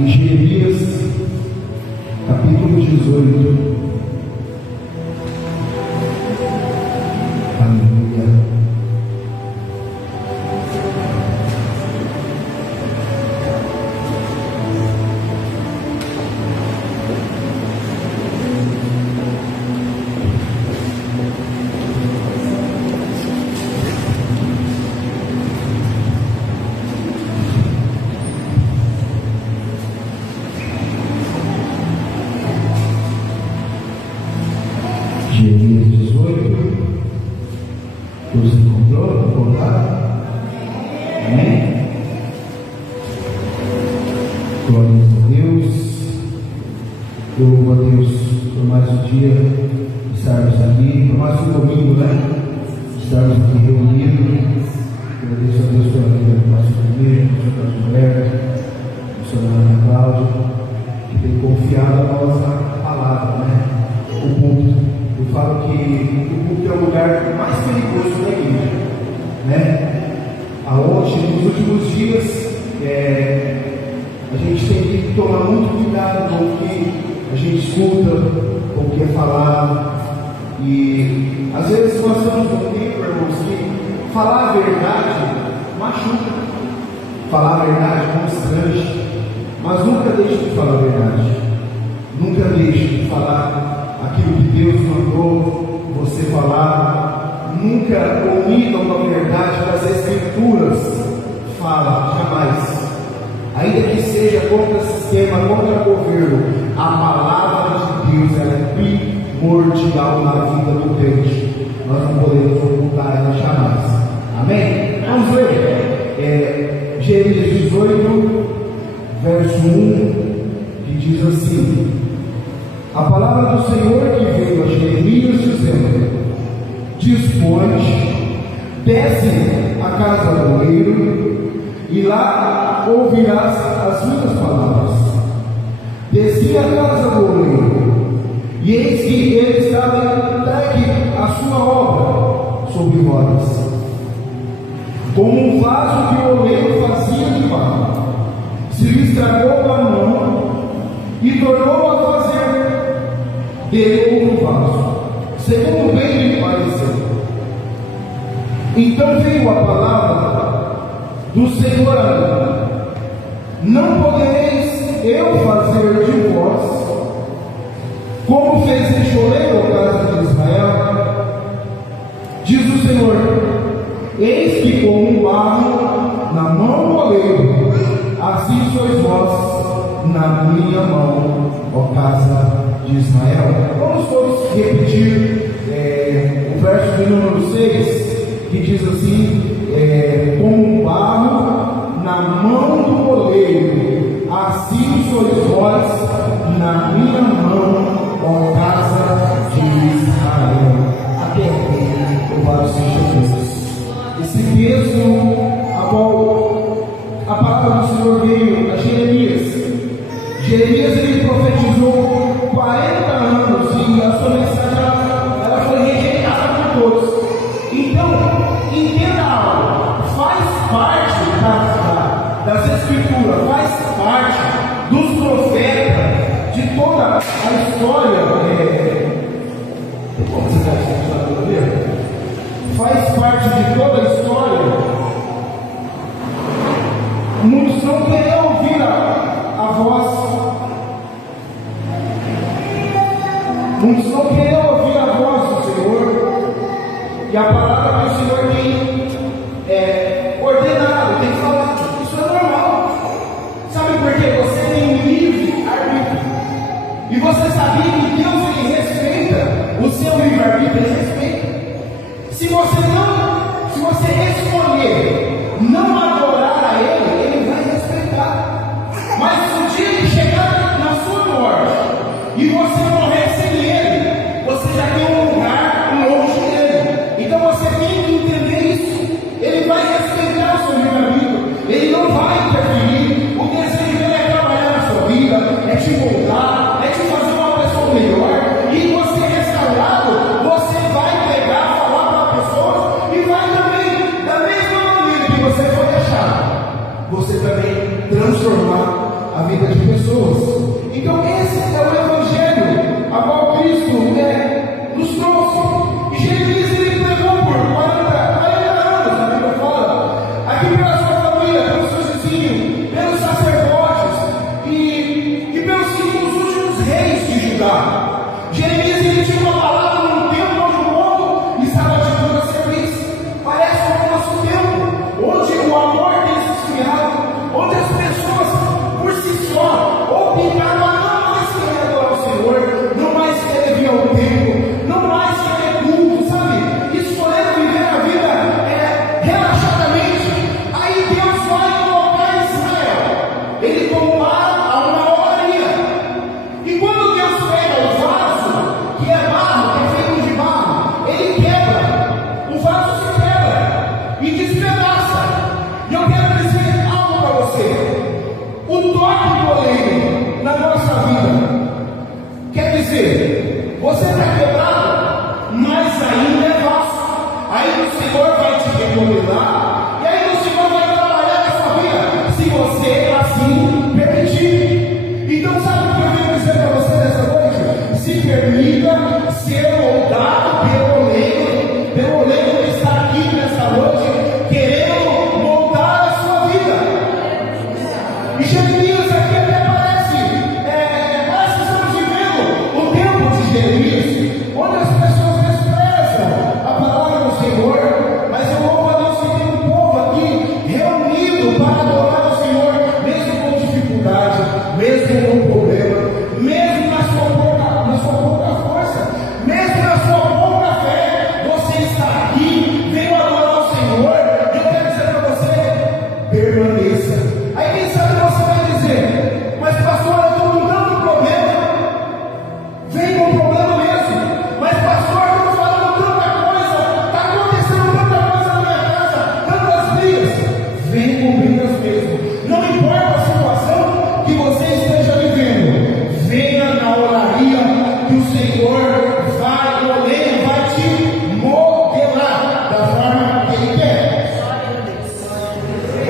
em Jeremias, capítulo 18. Aleluia. Jeremias 18, você encontrou? Encontraram? Amém? Glória a Deus. Eu louvo a Deus por mais um dia estarmos aqui, por mais um domingo, né? Estarmos aqui reunidos. Agradeço a Deus pela vida do nosso primeiro, do nosso mulher, do senhor Ana Cláudia, que tem confiado a nossa palavra, né? O púlpito. Eu falo que o púlpito é o lugar mais perigoso da igreja, né? Aonde nos últimos dias a gente tem que tomar muito cuidado com o que a gente escuta, com o que é falado. E às vezes nós estamos no tempo, irmãos, que falar a verdade machuca, falar a verdade constrange, mas nunca deixe de falar a verdade, nunca deixe de falar aquilo que Deus mandou você falar, nunca omitam da verdade das Escrituras. Fala, jamais, ainda que seja contra sistema, contra governo, a palavra de Deus ela é primordial na vida do crente. Nós não podemos ocultar ela jamais. Amém? Vamos ler Jeremias 18, verso 1, que diz assim: a palavra do Senhor que veio a Jeremias dizendo: dispõe, desce à casa do oleiro, e lá ouvirás as minhas palavras. Desci à casa do oleiro, e eis que ele estava entregue à sua obra sobre rodas, como um vaso que o oleiro fazia de barro. Se lhe estragou a mão e tornou a fazer dele outro vaso, segundo bem lhe pareceu. Então veio a palavra do Senhor a mim: não podereis eu fazer de vós como fez este oleiro à casa de Israel? Diz o Senhor: eis que como um barro na mão do oleiro, assim sois vós na minha mão, ó casa de Israel. Vamos todos repetir o verso de número 6, que diz assim: como um barro na mão do oleiro, assim sois vós na minha mão, ó casa de Israel. Até aqui, louvado seja Deus. Esse mesmo a palavra do Senhor veio a Jeremias. Jeremias ele profetizou 40 anos e a sua mensagem ela foi rejeitada por todos. Então, entenda algo: faz parte das Escrituras, faz parte dos profetas, de toda a história. Como você está achando? Faz parte de toda a história. Muitos não querem ouvir a voz. Muitos não querem ouvir a voz do Senhor. E a palavra do Senhor tem ordenado, tem falado. Isso é normal. Sabe por quê? Você tem livre arbítrio. E você sabia que Deus ele respeita o seu livre arbítrio, ele respeita. Se você escolher não adorar a Ele, Ele vai respeitar. Mas se o dia que chegar na sua morte e você morrer sem Ele, você já tem um lugar longe dele. Então você tem que entender isso. Ele vai respeitar o seu livre-arbítrio. Ele não vai interferir. O desejo dele é trabalhar na sua vida, é te moldar, é te fazer uma pessoa melhor. E você restaurado, você vai pegar, falar para a pessoa e vai também, da mesma maneira que você foi deixado, você também transformar a a vida de pessoas. Então esse é o Evangelho a qual Cristo nos trouxe. E Jeremias ele pregou por 40 anos, a Bíblia fala, aqui pela sua família, pelos seus vizinhos, pelos sacerdotes e pelos últimos reis de Judá. Jeremias ele tinha uma palavra no tempo onde o povo estava de toda serviço. Parece com o nosso tempo, onde o amor tem se esfriado, onde as pessoas por si só optaram a não mais querer adorar o Senhor, não mais querer vir ao templo, não mais querer culto, sabe? Escolheram viver a vida relaxadamente. Aí Deus vai colocar Israel. Ele compara a uma olaria. E quando Deus pega o vaso, que é barro, que é feito de barro, ele quebra, o vaso se quebra e despedaça. E eu quero dizer algo para você: o toque do oleiro na nossa vida quer dizer, você está quebrado, mas ainda é vaso. Aí o Senhor vai te remodelar, e aí o Senhor vai trabalhar na sua vida, se você assim permitir. Então, sabe o que eu quero dizer para você nessa noite? Se permita ser moldado pelo oleiro que está aqui nessa noite, querendo moldar a sua vida. E Jeremias aqui até parece que estamos vivendo o tempo de Jeremias, onde as pessoas desprezam a palavra do Senhor, mas eu louvo a Deus que tem um povo aqui reunido para adorar o Senhor, mesmo com dificuldade, mesmo com problema, mesmo na sua pouca força, mesmo na sua pouca fé, você está aqui, veio adorar o Senhor, e eu quero dizer para você, permaneça. Aí quem sabe você vai dizer, mas pastor, eu estou com tanto problema. Vem com problema mesmo. Mas pastor, eu estou falando tanta coisa, está acontecendo tanta coisa na minha casa, tantas brigas. Vem com brigas mesmo. Não importa a situação que você esteja vivendo, venha na oraria que o Senhor vai, o oleiro vai te modelar da forma que Ele quer.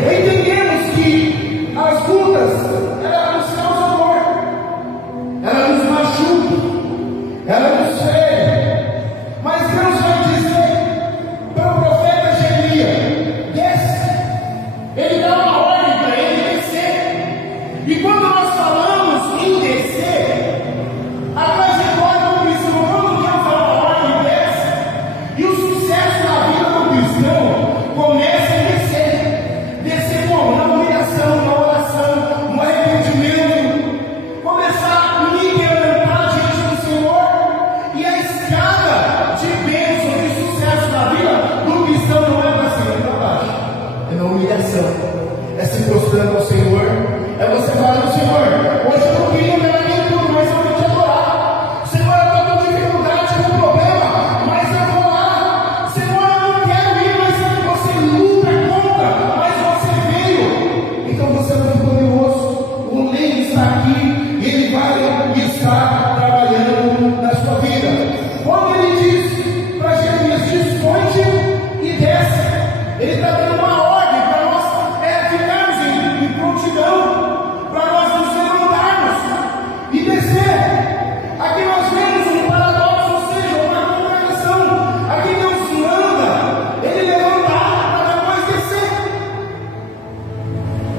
Entendemos que as lutas, elas nos causam dor, elas nos machucam, elas nos ferem, mas Deus vai dizer para o profeta Jeremias: desce. Ele dá uma ordem para ele descer. E quando nós falamos em descer, a trajetória do cristão, quando Deus dá uma ordem, desce, e o sucesso na vida do cristão começa a descer. Descer como? Na humilhação, na oração, no arrependimento, começar a me quebrantar diante do Senhor. E a escada de bênção, de sucesso na vida do cristão não é para cima, é para baixo, é na humilhação, é se prostrando ao Senhor, é você falando: Senhor, hoje eu não queria ver aqui tudo, mas eu vou te adorar. Senhor, eu estou com dificuldade, com problema, mas eu vou lá. Senhor, eu não quero ir, mas você luta contra, mas você veio. Então você é muito poderoso. O oleiro está aqui, ele vai estar trabalhando na sua vida. Quando ele diz para Jeremias: dispõe-te e desce, ele está dando uma ordem para nós ficarmos em prontidão, para nós nos levantarmos e descer. Aqui nós vemos um paradoxo, ou seja, uma contradição. Aqui Deus manda ele levantar para depois descer.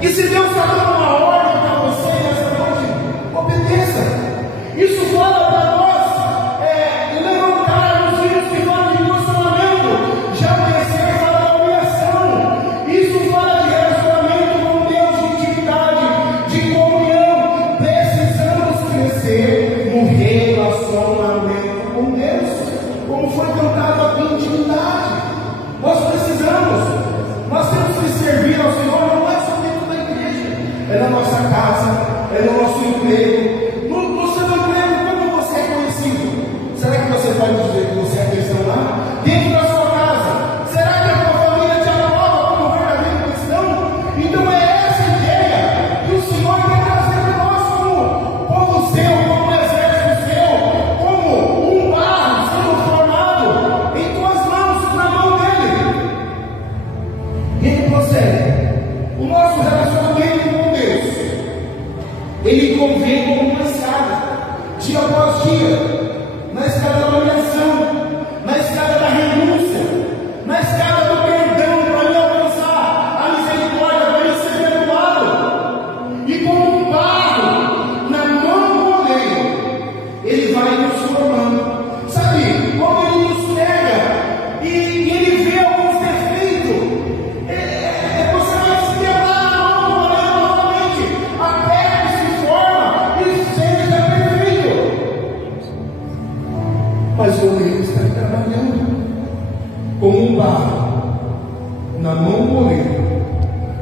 E se Deus está dando uma ordem para você nessa noite, obedeça. Isso fala para nós levantarmos filhos que falam de posicionamento, já descer para a humilhação. Isso fala de relacionamento com Deus, de intimidade, de comunhão. Precisamos crescer no relacionamento com Deus, como foi cantado aqui, intimidade. Nós precisamos, nós temos que servir ao Senhor, não é só dentro da igreja, é na nossa casa, é no nosso emprego. No seu emprego, como você é conhecido? Será que você pode dizer que você é cristão lá? Dentro da sua casa, será que a tua família te aprova como verdadeiro cristão? Então é essa ideia que o Senhor quer trazer para nós como povo seu, como exército seu, como um barro sendo formado em tuas mãos, na mão dele. E ele prossegue: o nosso relacionamento com Deus dia após dia, na escada da humilhação, na escada da renúncia, na escada do perdão, para me alcançar a misericórdia, para me ser perdoado. E como um barro na mão do oleiro, Ele vai nos formando. Sabe, quando Ele nos pega e Ele vê alguns defeitos, você vai se quebrar na mão do oleiro novamente, até que se forma e seja perfeito. Mas o oleiro está trabalhando como um barro na mão do oleiro.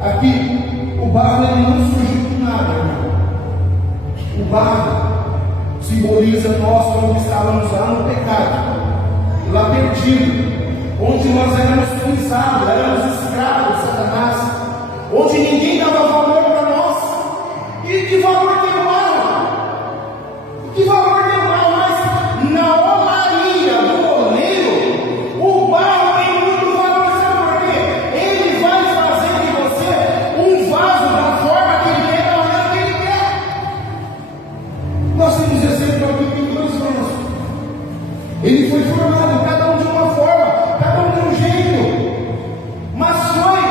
Aqui, o barro ele não surgiu de nada, irmão. O barro simboliza nós quando estávamos lá no pecado, lá perdido, onde nós éramos pisados, éramos escravos de Satanás, onde ninguém dava valor para nós. E que valor tem o barro? Que valor tem o barro? Mas na olaria do oleiro, o barro tem muito valor, sabe por quê? Ele vai fazer de você um vaso da forma que Ele quer, da maneira que Ele quer. Nós temos exemplo aqui de 2 anos. Ele foi formado, cada um de uma forma, cada um de um jeito, mas foi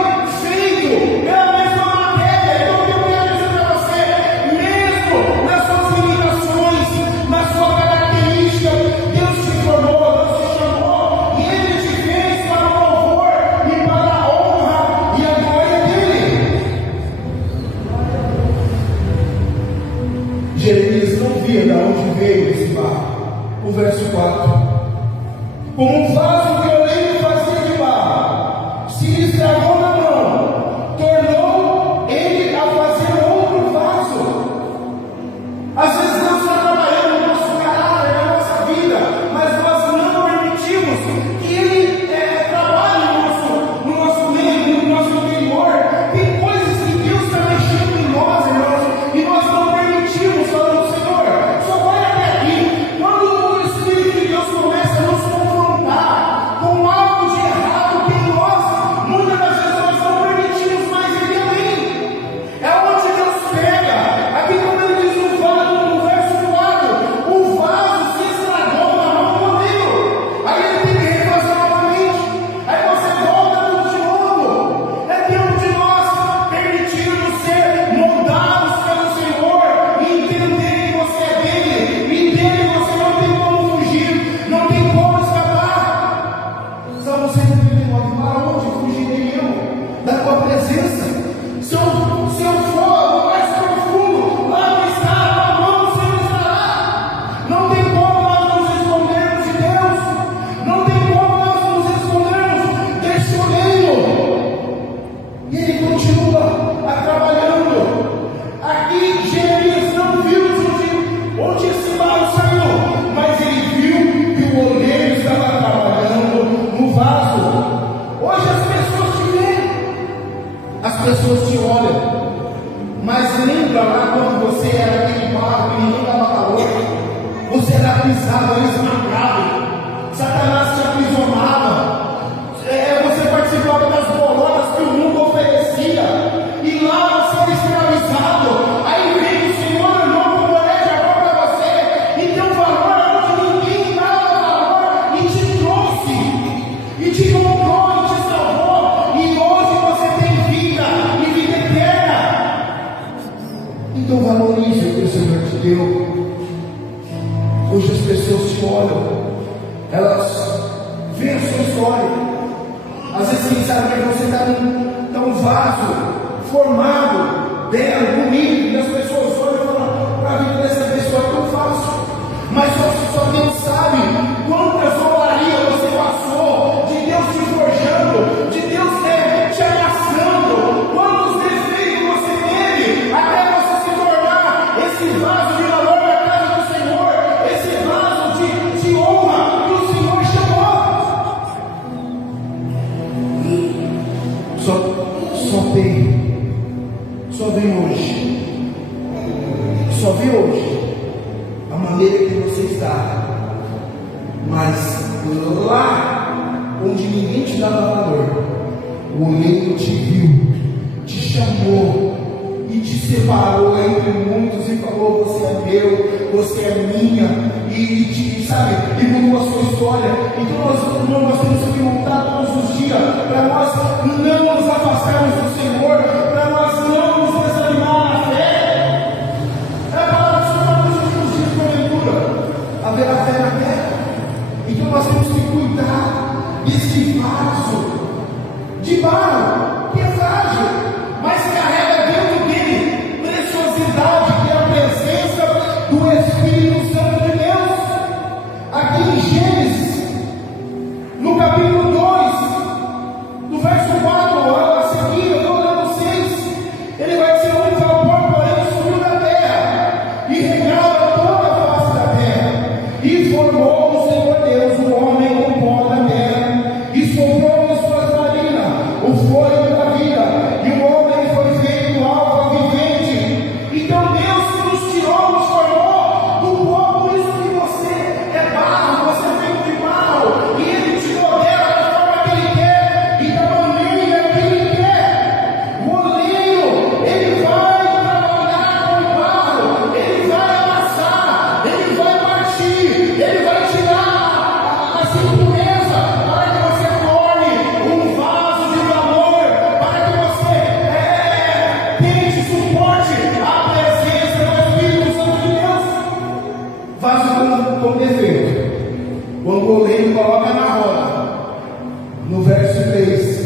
feito pela mesma matéria. Então, o que eu quero dizer para você, mesmo nas suas limitações, na sua característica, Deus te formou, Deus te chamou, e Ele te fez para o louvor e para a honra e a glória dEle. Jeremias não via de onde veio esse barro. O verso 4: como um vaso que o oleiro fazia de barro, se lhe estragou na mão, tornou ele a fazer outro vaso. Às vezes Deus está trabalhando no nosso caráter, na nossa vida, mas nós não permitimos que Ele trabalhe no nosso meio, no nosso interior. Tem coisas que Deus está mexendo em nós, irmãos, e nós não permitimos, falando: Senhor, só vai até aqui. Quando o Espírito de Deus começa a nos confrontar com algo de errado que em nós, muitas das vezes nós não permitimos mais Ele além. É onde Deus pega. Aqui como Ele diz no verso 4, o vaso se estragou na mão do oleiro. Aí Ele tem que refazer novamente. Aí você volta tudo de novo. É tempo de nós permitirmos ser moldados pelo Senhor e entender que você é dele, e entender que você não tem como fugir, não tem como escapar. Salmo 139: para onde fugirei eu da tua presença? Se eu for no mais profundo, lá não está, a tua mão sempre estará. Não tem como nós nos escondermos de Deus, não tem como nós nos escondermos desse oleiro. E Ele continua trabalhando. Aqui Jeremias não viu onde esse barro saiu, mas ele viu que o oleiro estava trabalhando no vaso. Hoje as pessoas te veem, as pessoas te olham, mas lembra lá quando você era aquele barro que ninguém dava calor, você era pisado, era esmagado, Satanás te aprisionava, você participava das bolotas que o mundo oferecia, e lá você era escravizado. Aí vem o Senhor, irmão, como é de amor para você, e deu valor onde ninguém dava valor, e te trouxe, e te comprou, e te salvou, e hoje você tem vida, e vida eterna. Então valorize o que o Senhor te deu. Hoje as pessoas te olham, elas veem a sua história. Às vezes quem sabe que você está num vaso formado, belo, bonito, e as pessoas olham e falam: para a vida dessa pessoa é tão fácil. Mas só Deus sabe quantas olarias você passou, de Deus te forjando, de Deus te abraçando, quantos defeitos você teve, até você se tornar esse vaso de valor na casa do Senhor, esse vaso de honra que o Senhor chamou. Só vem hoje, só vê hoje a maneira que você está, mas lá onde ninguém te dava valor, o oleiro te viu, te chamou e te separou entre muitos e falou: você é meu, você é minha, sabe, e mudou a sua história. Então nós temos que lutar todos os dias para nós não nos afastarmos do Senhor, para nós não nos desanimar na fé. É a palavra do Senhor nos últimos dias, porventura haverá fé na terra. Então nós temos que cuidar desse vaso de barro, que é frágil, mas carrega dentro dele preciosidade, que é a presença do Espírito Santo de Deus. Aqui em Gênesis, no capítulo 2, do verso 4 a seguir, eu estou lendo 6, ele vai dizer: onde vai o pó, porém subiu da terra, e regava toda a face da terra, e formou o Senhor Deus o homem com pó da terra, e soprou em suas narinas o fôlego da vida, e o homem foi feito alma vivente. Então Deus nos tirou, nos formou do pó. Por isso que você é barro, você é feito de barro, e Ele tirou dela da forma que Ele quer, e da maneira que Ele quer. O oleiro, ele vai trabalhar com o barro, ele vai amassar, ele vai partir, ele vai tirar as impurezas para que você torne um vaso de valor, para que você tente, suporte a presença do Espírito Santo de Deus. Vaso com defeito. Quando o oleiro coloca na roda, no verso 3,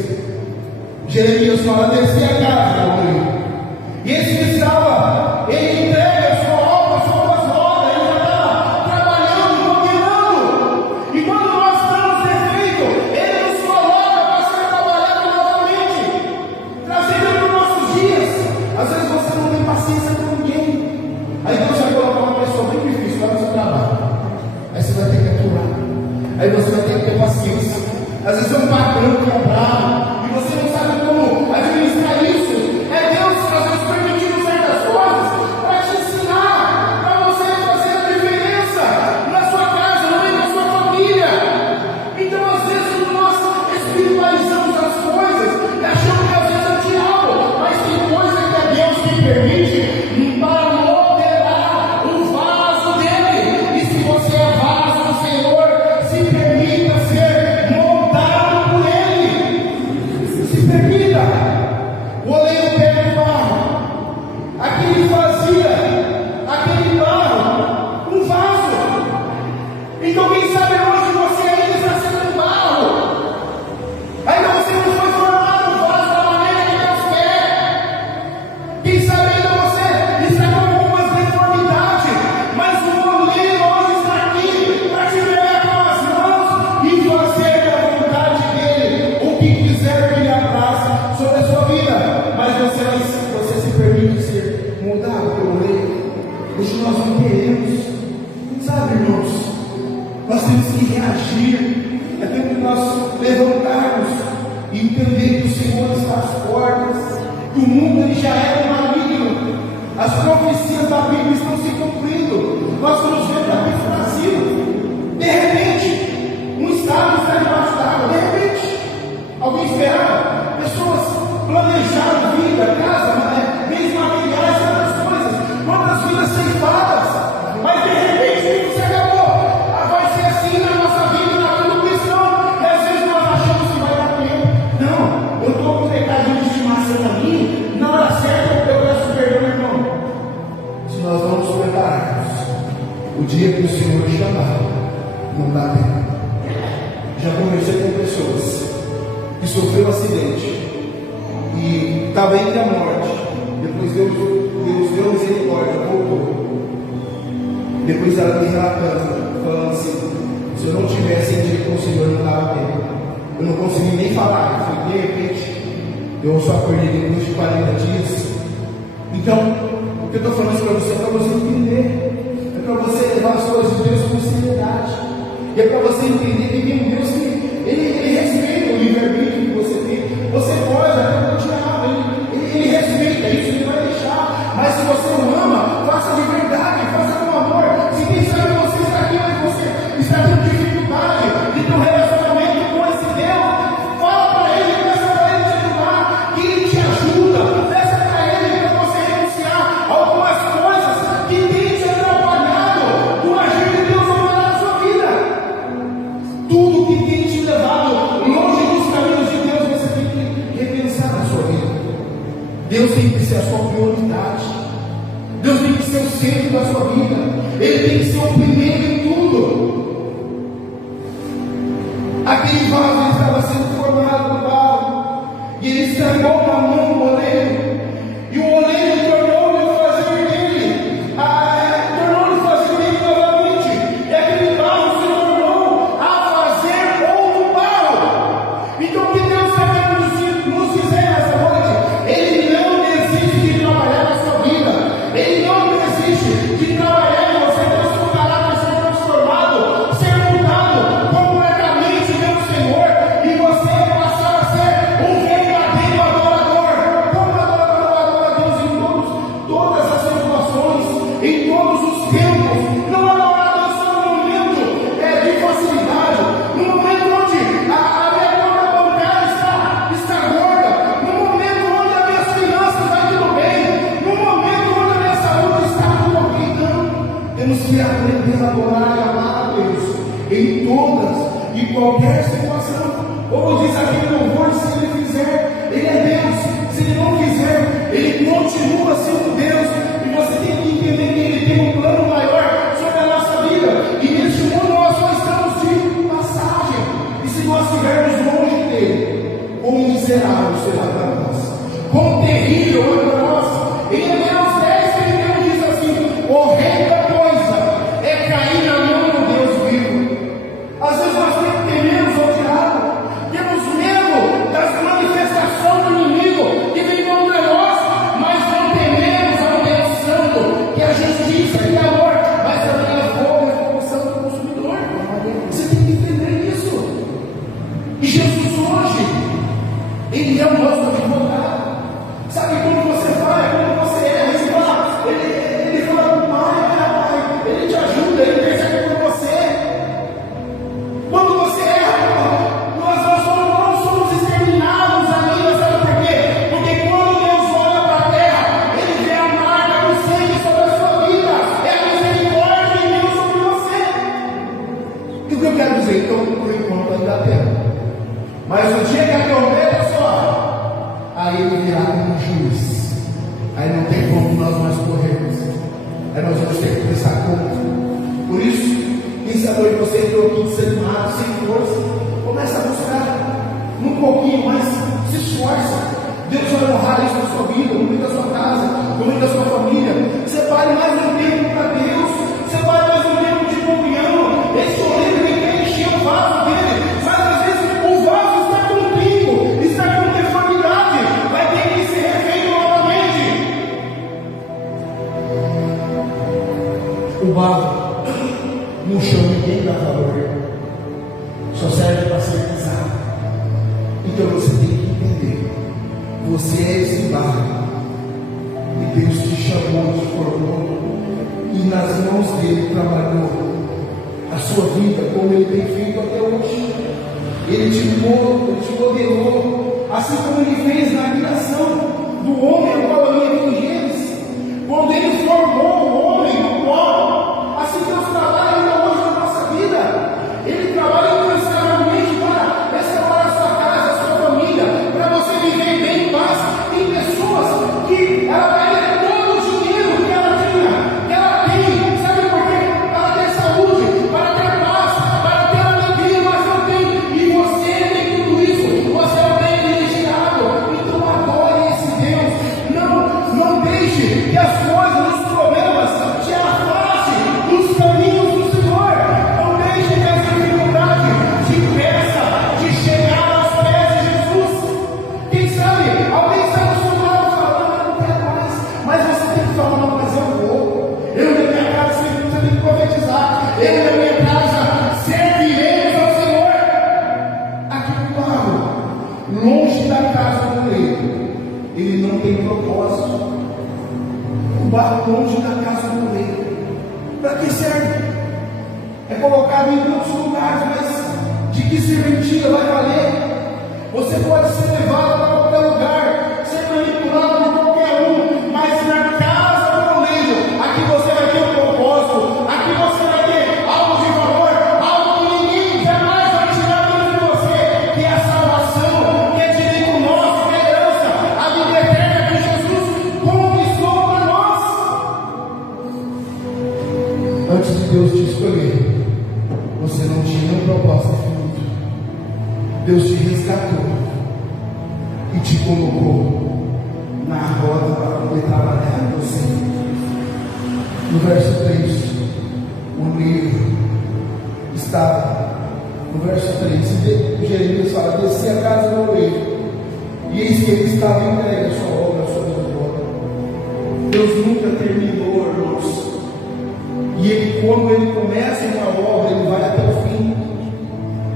Jeremias fala: descer a casa do oleiro, e esse que estava, ele entrega a sua obra sobre as rodas, ele já estava trabalhando, modelando. E quando nós estamos defeito, ele nos coloca para ser trabalhado novamente, trazendo para os nossos dias. Às vezes você não tem paciência com ninguém, aí Deus vai colocar uma pessoa bem difícil lá no seu trabalho, aí você vai ter que aturar, aí você vai ter que ter paciência. Às vezes é um patrão que é bravo, e você não sabe como administrar isso. É Deus às vezes permitindo certas coisas para te ensinar, para você fazer a diferença na sua casa, no meio da sua família. Então às vezes nós espiritualizamos as coisas e achamos que às vezes é o diabo, mas tem coisa que é Deus que permite para modelar o vaso dele. E se você é vaso do Senhor, se permita ser moldado por ele. Se permita. O oleiro pega o barro, aquele fazia aquele barro um vaso. Então quem sabe hoje você ainda está sendo um barro, ainda você não foi formado um vaso da maneira que Deus quer. Quem sabe ainda você está com algumas deformidades, mas o oleiro hoje está aqui para te pegar com as mãos e fazer da vontade dele o que quiser que ele abraça sobre a sua vida. Mas você se permite ser moldado pelo oleiro. Hoje nós não queremos, sabe, irmãos? Nós temos que reagir. É tempo de nós levantarmos e entender que o Senhor está às portas, que o mundo ele já é maligno. As profecias da Bíblia estão se cumprindo. Nós estamos vendo aqui no Brasil, de repente, um estado está debaixo d'água. De repente, alguém esperava. Pessoas planejaram vida, casa, bens materiais, outras coisas, quantas vidas ceifadas, mas de repente tudo se acabou. Vai ser assim na nossa vida, na vida do cristão, e às vezes nós achamos que vai dar tempo. Não, eu estou com pecadinho de estimação ali, na hora certa eu peço perdão, irmão. Se nós não nos prepararmos, o dia que o Senhor chamar, não dá tempo. Já conversei com pessoas que sofreu um acidente e estava indo à morte. Depois Deus deu misericórdia, voltou. Depois ela me relatando, falando assim: se eu não tivesse ido com o Senhor, não dava tempo. Eu não consegui nem falar. Foi de repente, eu só perdi depois de 40 dias. Então, o que eu estou falando isso para você é para você entender, é para você levar as coisas de Deus com seriedade, e é para você entender que tem um Deus que ele respeita o livre-arbítrio que você tem. Você pode até não te amar, ele respeita isso, ele vai deixar. Mas se você o ama, faça de verdade, faça com amor. Se quem sabe você está aqui, mas você está com dificuldade de ter um relacionamento com esse Deus, fala para ele, peça para ele te ajudar, que ele te ajuda. Peça para ele para você renunciar a algumas coisas que tem te atrapalhado sua prioridade. Deus tem que ser o centro da sua vida. Ele tem que ser o primeiro em tudo. Aquele vaso estava sendo formado no barro, e ele estragou na mão do oleiro, e o oleiro tornou-lhe fazer dele novamente, e aquele barro se tornou a fazer outro barro. Então o que Deus está querendo nos dizer nessa noite? Ele não desiste de trabalhar na sua vida, ele não desiste de trabalhar em você, para o seu caráter ser transformado, ser mudado completamente pelo Senhor, e você passar a ser um verdadeiro adorador. Como adorador a Deus em todas as situações, em todos os tempos. Não adorar a Deus só no momento de facilidade, no momento onde a minha conta bancária está gorda, no momento onde as minhas finanças estão tudo bem, no momento onde a minha saúde está tudo ok. Não, temos que aprender a adorar e amar a Deus em todas e qualquer situação. Como diz aqui no louvor, se ele fizer, ele é Deus. Se ele não fizer, ele continua sendo Deus. E você tem que entender que ele tem um plano maior sobre a nossa vida. E neste mundo nós só estamos de passagem. E se nós estivermos longe dele, quão miserável será para nós, quão terrível é para nós. Em Hebreus 10, ele diz assim: horrenda coisa é cair na mão do Deus vivo. Às vezes nós tememos ao diabo, temos medo das manifestações do inimigo que vem contra nós, mas não tememos ao Deus Santo, que é a justiça, que é amor, mas também é fogo e fogo santo consumidor. Você tem que entender isso. E Jesus hoje, ele é o nosso advogado. Sabe quando você vai, quando você erra, você fala, ele fala, pai, ele te ajuda, ele percebe por você. Quando você erra, nós não somos exterminados ali, sabe por quê? Porque quando Deus olha para a terra, ele vê a marca do sangue sobre a sua vida, é a misericórdia de Deus sobre você. E o que eu quero dizer? Então, por enquanto ainda dá tempo. Mas o dia que a trombeta soar, aí ele virá como um juiz. Aí não tem como nós mais corrermos. Aí nós vamos ter que prestar conta. Por isso, nessa noite você entrou aqui desanimado, sem força. Começa a buscar um pouquinho mais, se esforça. Deus vai honrar isso na sua vida, no meio da sua casa, no meio da sua família. Separe mais um tempo para Deus. Separe mais um tempo de comunhão. Esse oleiro ele quer encher o vaso dele, mas às vezes o vaso está com trigo, está com deformidade, vai ter que ser refeito novamente. O barro no chão ninguém dá valor, só serve para ser pisado. Então você tem que entender, você é esse barro, e Deus te chamou, te formou, e nas mãos dele trabalhou a sua vida como ele tem feito até hoje. Ele te modelou, assim como ele fez na criação do homem, qual eu li em Gênesis, quando ele formou o homem do pó. Assim Deus trabalha ainda hoje na nossa vida. Ele trabalha incansavelmente para restaurar a sua casa, a sua família, para você viver bem em paz. Tem pessoas que ela vai ter todo o dinheiro que ela tinha, que ela tem, sabe por quê? Para ter saúde, para ter paz, para ter alegria, mas não tem. E você tem tudo isso, você é bem privilegiado. Então adore esse Deus. Não deixe que as coisas, os problemas te afastem dos caminhos do Senhor. Não deixe que essa dificuldade te impeça de chegar aos pés de Jesus. Quem sabe, alguém está no seu lado falando, eu não quero mais, mas você tem que falar, não, mas eu vou. Eu na minha casa você tem que profetizar. Eu na minha casa serviremos ao Senhor. Aqui claro, longe da casa do rei, ele não tem propósito. O barro longe da casa do rei, para que serve? É colocado em muitos lugares, mas de que serventia vai valer? Você pode ser levado para qualquer lugar, ser manipulado por qualquer um, mas na casa do oleiro, aqui você vai ter um propósito, aqui você vai ter algo de valor, algo que ninguém jamais vai tirar dentro de você, que é a salvação, que é direito nosso, que é herança, a vida eterna de Jesus. Com antes de Deus te escolher, você não tinha um propósito definido. Deus te resgatou e te colocou na roda para poder trabalhar em você. No verso 3, o livro estava no verso 3, Jeremias fala: desci a casa do oleiro, e eis que ele estava entregue a sua obra, a sua obra. Deus nunca terminou, irmãos. E ele, quando ele começa uma obra, ele vai até o fim.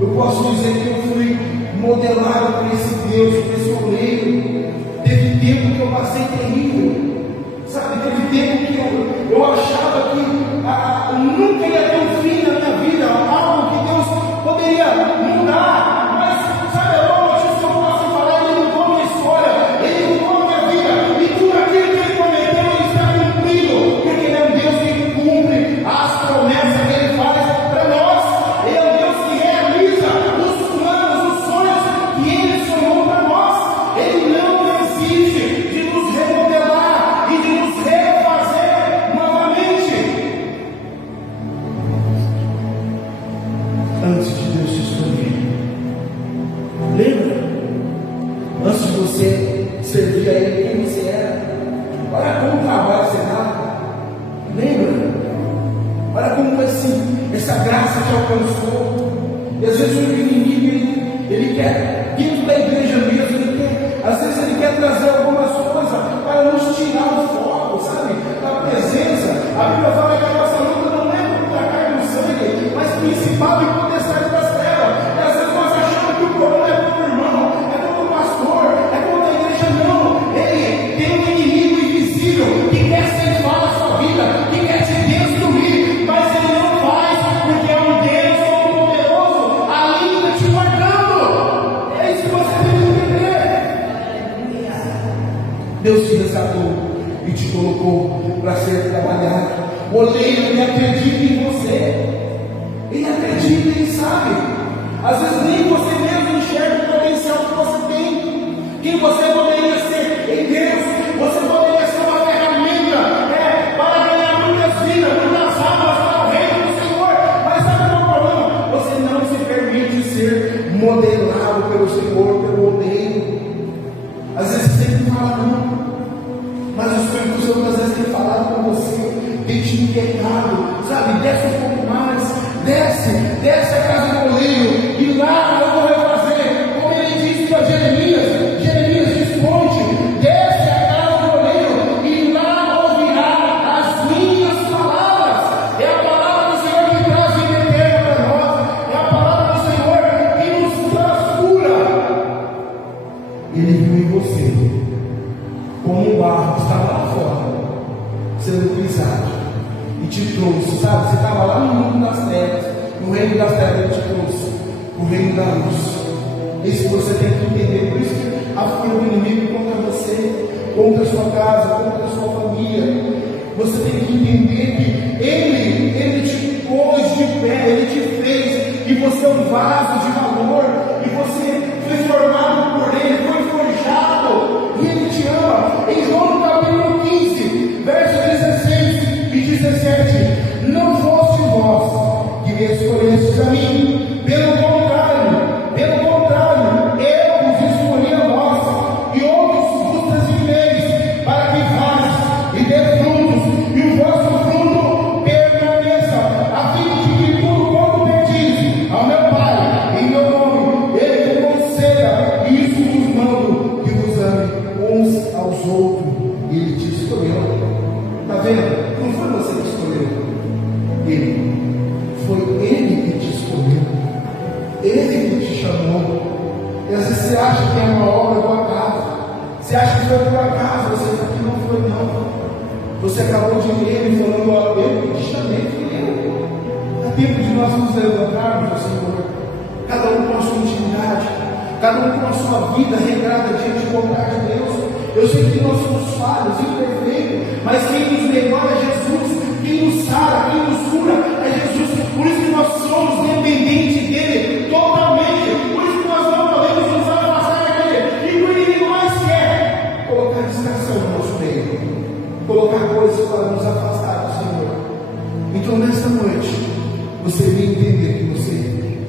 Eu posso dizer que eu fui modelado por esse Deus, por esse oleiro. Teve tempo que eu passei terrível, sabe? Teve tempo que eu achava que nunca ia ter um fim na minha vida, algo que Deus poderia mudar, mas sabe, a boa notícia que eu posso falar: Ele mudou minha história, Ele mudou minha vida, e tudo aquilo que Ele prometeu, Ele está cumprindo, porque Ele é um Deus que cumpre as promessas que Ele faz para nós. Ele é um Deus que realiza os planos, os sonhos que Ele sonhou para nós. Ele não desiste de nos remodelar e de nos refazer novamente. Antes de Deus te escolher, lembra? Antes de você servir a Ele, quem você era? Olha como trabalha você nada. Lembra? Olha como essa graça te alcançou. E às vezes o inimigo ele quer, dentro da igreja mesmo, às vezes ele quer trazer algumas coisas para nos tirar o foco, sabe? Da presença. A Bíblia fala que a nossa luta não é contra a carne e o sangue, mas principal e potestade das trevas. E às vezes nós achamos que o problema é contra o irmão, é contra o pastor, é contra a igreja. Não, ele tem um inimigo invisível que quer ceifar a sua vida, que quer te destruir, mas ele não faz, porque é um Deus todo-poderoso ainda te guardando. É isso que você tem que entender. Deus te resgatou e te colocou para ser trabalhado. O oleiro, ele acredita em você, ele acredita, ele sabe. Às vezes nem você mesmo enxerga o potencial que você tem, quem você poderia ser em Deus. Você poderia ser uma ferramenta para ganhar muitas vidas, muitas almas para o reino do Senhor. Mas sabe qual é o problema? Você não se permite ser modelado pelo Senhor, pelo oleiro. Às vezes você tem que falar não, mas o Espírito Santo às vezes tem falado com você, tem te inquietado, sabe? Desce um pouco mais, desce a casa do oleiro, e lá eu vou refazer, como ele disse para Jeremias: responde, desce a casa do oleiro, e lá ouvirá as minhas palavras. É a palavra do Senhor que traz vida eterna para nós, é a palavra do Senhor que nos transcura. Ele viu em você como um barro que estava lá fora, sendo pisado, e te trouxe, sabe? Você estava lá no mundo das trevas, no reino das trevas. Ele te trouxe o reino da luz. Isso você tem que entender. Por isso que a fúria do inimigo contra você, contra a sua casa, contra a sua família, você tem que entender que ele te pôs de pé, ele te fez, e você é um vaso de valor, e você foi formado por ele, foi forjado, e ele te ama. Em João capítulo 15, versos 16 e 17: não foste vós que me escolhestes a mim, pelo contrário, eu vos escolhi a vós, e outros vos designeis, para que vades e dê frutos, e o vosso fruto permaneça, a fim de que tudo quanto pedis ao meu Pai em meu nome, Ele conceda. Isso vos mando, que vos ame uns aos outros. E Ele te escolheu. Está vendo? Não foi você que escolheu Ele, foi Ele que te escolheu, Ele que te chamou. E às vezes você acha que é uma obra do acaso, você acha que foi por acaso, você sabe que não foi, não. Você acabou de ler e falando: ó, eu que te chamei, filho. É tempo de nós nos levantarmos ao Senhor, cada um com a sua intimidade, cada um com a sua vida regrada diante do altar de Deus. Eu sei que nós somos falhos, imperfeitos, mas quem nos melhora é Jesus, quem nos sara, quem nos cura é Jesus. Por isso que nós somos dependentes dele totalmente. Por isso que nós não podemos nos afastar daquele. E o inimigo mais quer colocar distração no nosso meio, colocar coisas para nos afastar do Senhor. Então nesta noite, você vem entender que você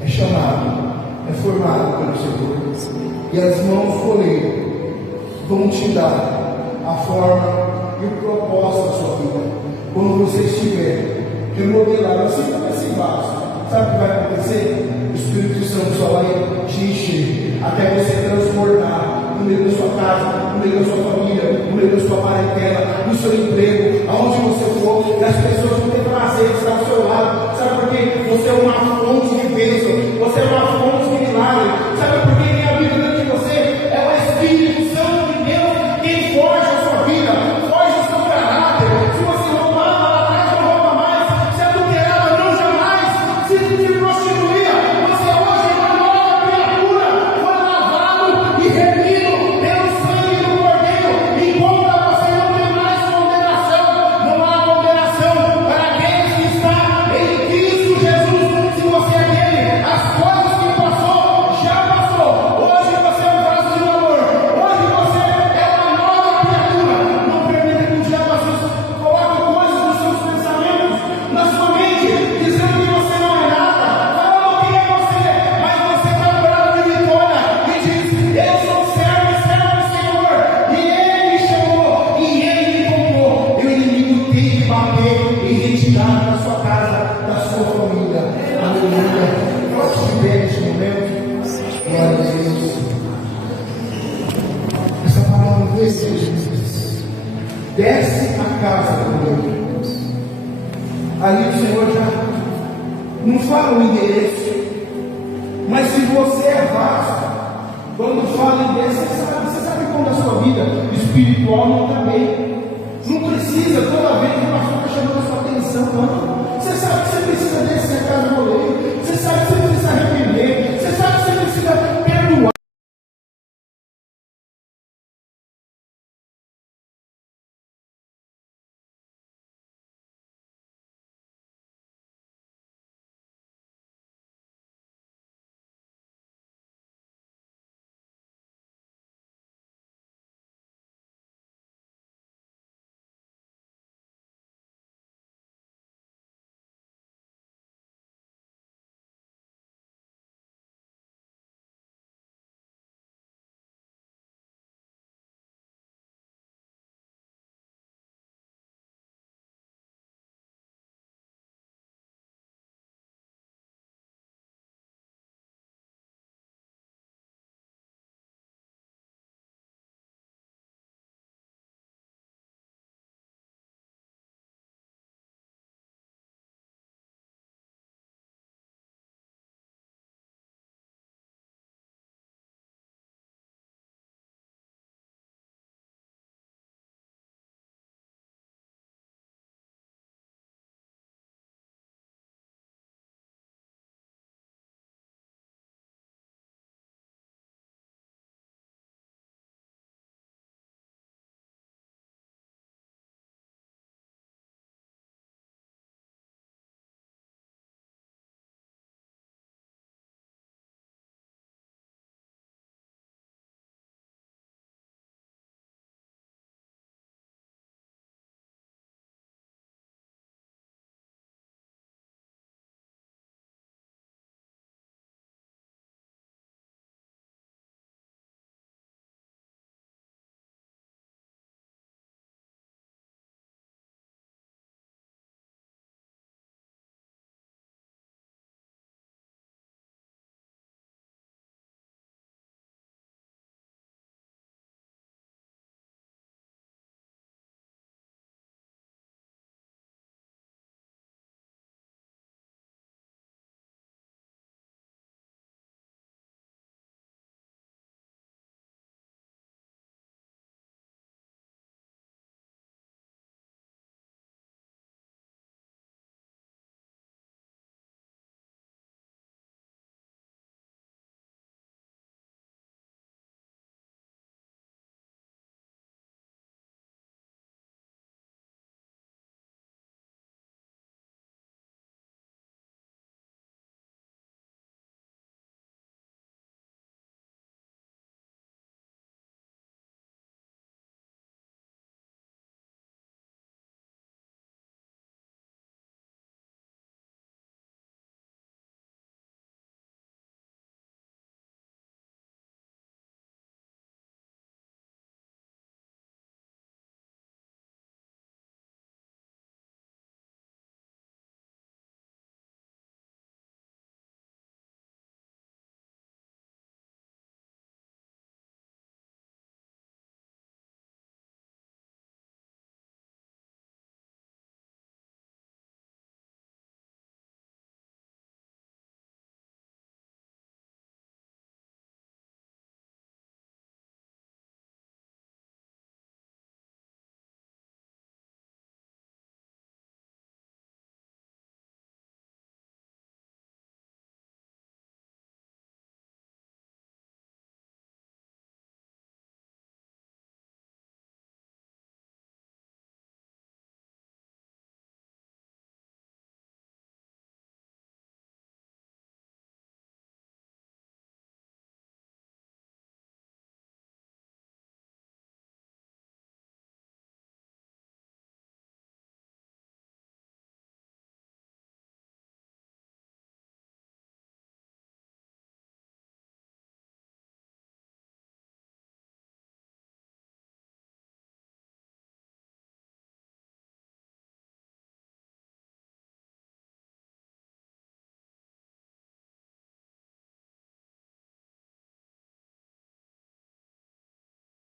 é chamado, é formado pelo Senhor, e as mãos do oleiro vão te dar a forma e o propósito da sua vida. Quando você estiver remodelado, assim como esse vaso, sabe o que vai acontecer? O Espírito Santo só vai te encher até você transbordar no meio da sua casa, no meio da sua família, no meio da sua parentela, no seu emprego, aonde você for, e as pessoas vão ter prazer de estar ao seu lado. Sabe por quê? Você é uma fonte de bênção, você é uma fonte de milagre. Sabe por quê? A vida dentro de você é o Espírito Santo de Deus quem forja a sua vida, forja o seu caráter. Se você roubava lá atrás, não rouba mais. Se adulterava, não jamais. Se prostituía, você hoje é uma nova criatura, foi lavado e remido pelo sangue do Cordeiro. E contra você não tem mais condenação. Não há condenação para aqueles que estão em Cristo Jesus. Se você é dele, as coisas que passou, já passou. Hoje você é um vaso de amor. Hoje você é uma nova criatura. Não permita que o diabo coloque coisas nos seus pensamentos, na sua mente, dizendo que você não é nada, falando quem é você, mas você está bravo de vitória e diz: eu sou servo e servo do Senhor, e Ele me chamou, e Ele me comprou. E o inimigo tem que bater e retirar da sua casa, da sua família. Aleluia. Posso te ver neste momento? Glória a Deus. Essa palavra veio, Jesus. Desce a casa do Senhor. Ali o Senhor já não fala o endereço, mas se você é vaso, quando fala endereço, você sabe como a sua vida espiritual não está bem.